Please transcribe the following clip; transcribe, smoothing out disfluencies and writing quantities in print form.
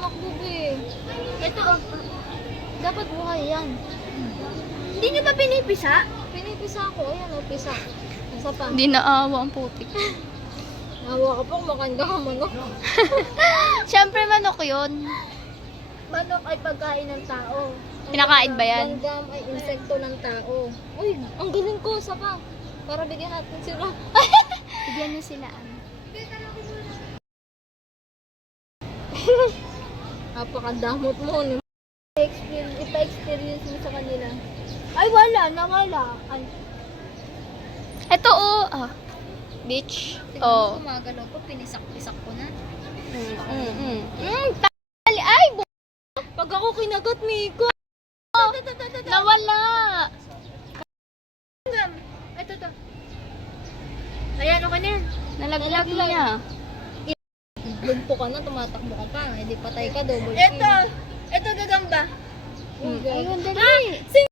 tumakbo eh. Ito, dapat buhay yan. Hindi nyo ba pinipisa? Pinipisa ako, ayan o, pisa. Isa pa. Hindi naawa ang putik. Nawa ka pa, makanda ka manok. Siyempre manok yun. Manok ay pagkain ng tao. Kinakain ba yan? Langgam ay insekto ng tao. Uy, ang galing ko, isa pa. Para bigyan natin sila. Bigyan niyo sila. Napakadamot mo. Ipa-experience mo sa kanila. Ay, wala. Nawala. Ay, Ito oh. Ah. Bitch. Oh. Gumagalaw ko, pinisak-pisak ko na. Tali. Ay, Pag ako kinagat, Miko. nawala. ito to. Ayan, okay na yan. Nalaglag niya. Lumpo ka na, tumatakbo ka pa. Hindi patay ka, double kill. Ito gagamba. Ayun, dali.